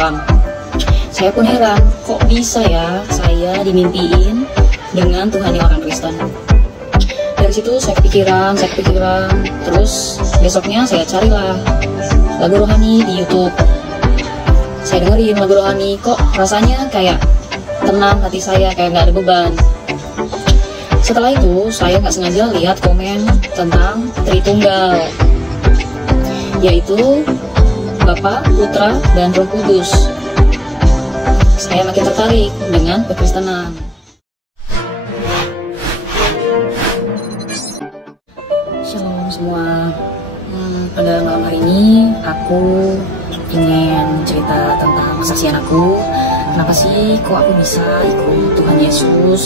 Islam. Saya pun heran, kok bisa ya saya dimimpiin dengan Tuhan yang orang Kristen. Dari situ saya kepikiran, terus besoknya saya carilah lagu rohani di YouTube. Saya dengerin lagu rohani, kok rasanya kayak tenang hati saya, kayak nggak ada beban. Setelah itu saya nggak sengaja lihat komen tentang Tritunggal, yaitu Bapa, Putra, dan Roh Kudus. Saya makin tertarik dengan kekristenan. Shalom semua. Pada malam hari ini aku ingin cerita tentang kesaksian aku. Kenapa sih kok aku bisa ikut Tuhan Yesus?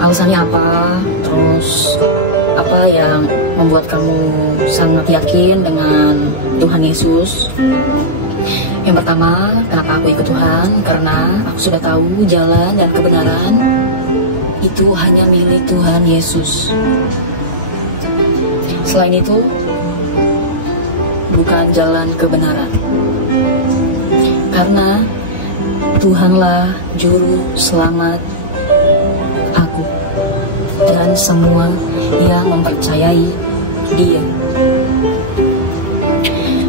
Alasannya apa? Terus apa yang membuat kamu sangat yakin dengan Tuhan Yesus? Yang pertama, kenapa aku ikut Tuhan? Karena aku sudah tahu jalan dan kebenaran itu hanya milik Tuhan Yesus. Selain itu, bukan jalan kebenaran. Karena Tuhanlah juru selamat aku dan semua yang mempercayai Dia.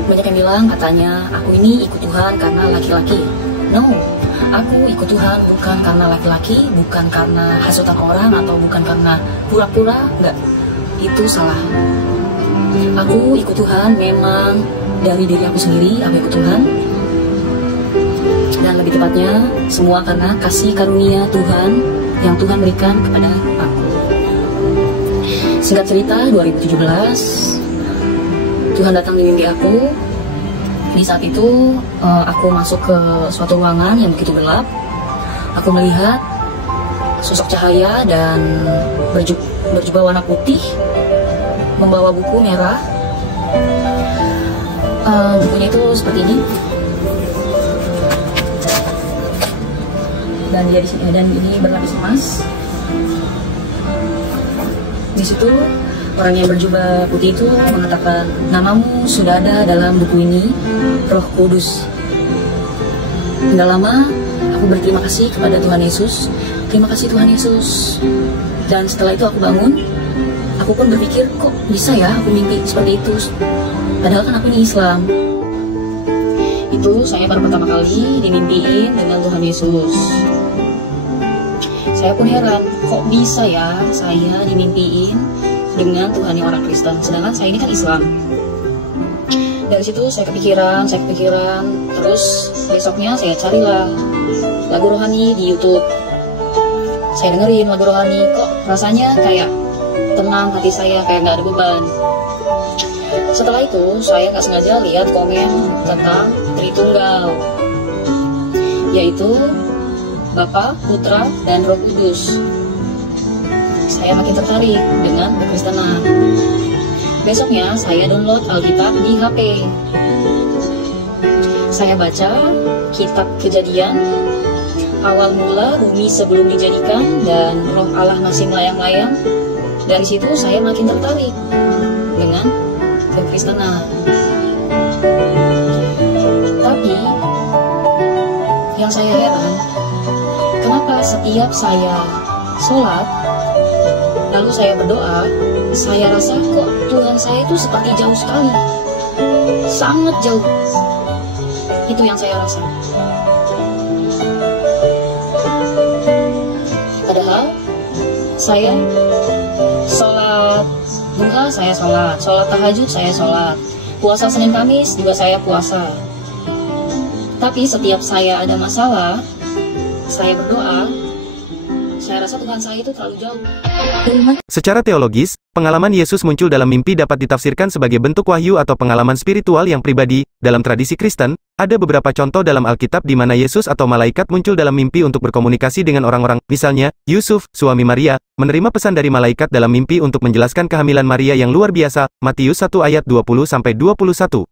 Banyak yang bilang katanya aku ini ikut Tuhan karena laki-laki. No, aku ikut Tuhan bukan karena laki-laki, bukan karena hasutan orang, atau bukan karena pura-pura. Enggak, itu salah. Aku ikut Tuhan memang dari diri aku sendiri. Aku ikut Tuhan, dan lebih tepatnya semua karena kasih karunia Tuhan yang Tuhan berikan kepada aku. Singkat cerita, 2017 Tuhan datang di mimpi aku. Di saat itu aku masuk ke suatu ruangan yang begitu gelap. Aku melihat sosok cahaya dan berjubah warna putih, membawa buku merah. Bukunya itu seperti ini, dan dia di sini, dan ini berlapis emas. Di situ orang yang berjubah putih itu mengatakan, namamu sudah ada dalam buku ini, Roh Kudus. Tidak lama aku berterima kasih kepada Tuhan Yesus. Terima kasih Tuhan Yesus. Dan setelah itu aku bangun. Aku pun berpikir, kok bisa ya aku mimpi seperti itu? Padahal kan aku ini Islam. Itu saya baru pertama kali dimimpiin dengan Tuhan Yesus. Saya pun heran, kok bisa ya saya dimimpiin dengan Tuhan yang orang Kristen, sedangkan saya ini kan Islam. Dari situ saya kepikiran, terus besoknya saya carilah lagu rohani di YouTube. Saya dengerin lagu rohani, kok rasanya kayak tenang hati saya, kayak nggak ada beban. Setelah itu saya nggak sengaja lihat komen tentang Tritunggal, yaitu Bapa, Putra, dan Roh Kudus. Saya makin tertarik dengan kekristenan. Besoknya saya download Alkitab di HP. Saya baca kitab Kejadian, awal mula bumi sebelum dijadikan dan Roh Allah masih melayang-layang. Dari situ saya makin tertarik dengan kekristenan. Tapi yang saya heran, kenapa setiap saya sholat lalu saya berdoa, saya rasa kok Tuhan saya itu seperti jauh sekali, sangat jauh. Itu yang saya rasa. Padahal saya sholat duha, saya sholat tahajud, saya sholat, puasa Senin Kamis juga saya puasa. Tapi setiap saya ada masalah, saya berdoa, saya rasa Tuhan saya itu terlalu jauh. Secara teologis, pengalaman Yesus muncul dalam mimpi dapat ditafsirkan sebagai bentuk wahyu atau pengalaman spiritual yang pribadi. Dalam tradisi Kristen, ada beberapa contoh dalam Alkitab di mana Yesus atau malaikat muncul dalam mimpi untuk berkomunikasi dengan orang-orang. Misalnya, Yusuf, suami Maria, menerima pesan dari malaikat dalam mimpi untuk menjelaskan kehamilan Maria yang luar biasa. Matius 1 ayat 20-21.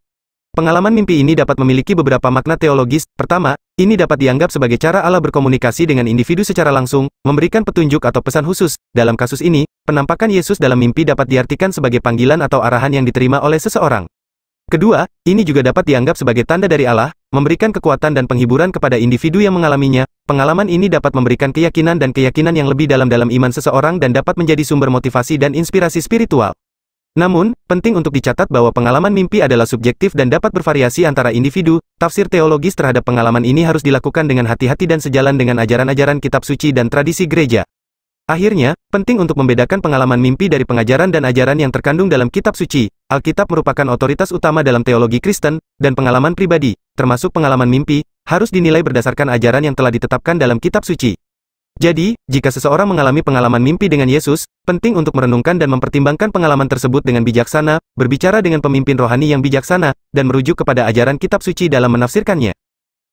Pengalaman mimpi ini dapat memiliki beberapa makna teologis. Pertama, ini dapat dianggap sebagai cara Allah berkomunikasi dengan individu secara langsung, memberikan petunjuk atau pesan khusus. Dalam kasus ini, penampakan Yesus dalam mimpi dapat diartikan sebagai panggilan atau arahan yang diterima oleh seseorang. Kedua, ini juga dapat dianggap sebagai tanda dari Allah, memberikan kekuatan dan penghiburan kepada individu yang mengalaminya. Pengalaman ini dapat memberikan keyakinan dan keyakinan yang lebih dalam iman seseorang dan dapat menjadi sumber motivasi dan inspirasi spiritual. Namun, penting untuk dicatat bahwa pengalaman mimpi adalah subjektif dan dapat bervariasi antara individu. Tafsir teologis terhadap pengalaman ini harus dilakukan dengan hati-hati dan sejalan dengan ajaran-ajaran kitab suci dan tradisi gereja. Akhirnya, penting untuk membedakan pengalaman mimpi dari pengajaran dan ajaran yang terkandung dalam kitab suci. Alkitab merupakan otoritas utama dalam teologi Kristen, dan pengalaman pribadi, termasuk pengalaman mimpi, harus dinilai berdasarkan ajaran yang telah ditetapkan dalam kitab suci. Jadi, jika seseorang mengalami pengalaman mimpi dengan Yesus, penting untuk merenungkan dan mempertimbangkan pengalaman tersebut dengan bijaksana, berbicara dengan pemimpin rohani yang bijaksana, dan merujuk kepada ajaran kitab suci dalam menafsirkannya.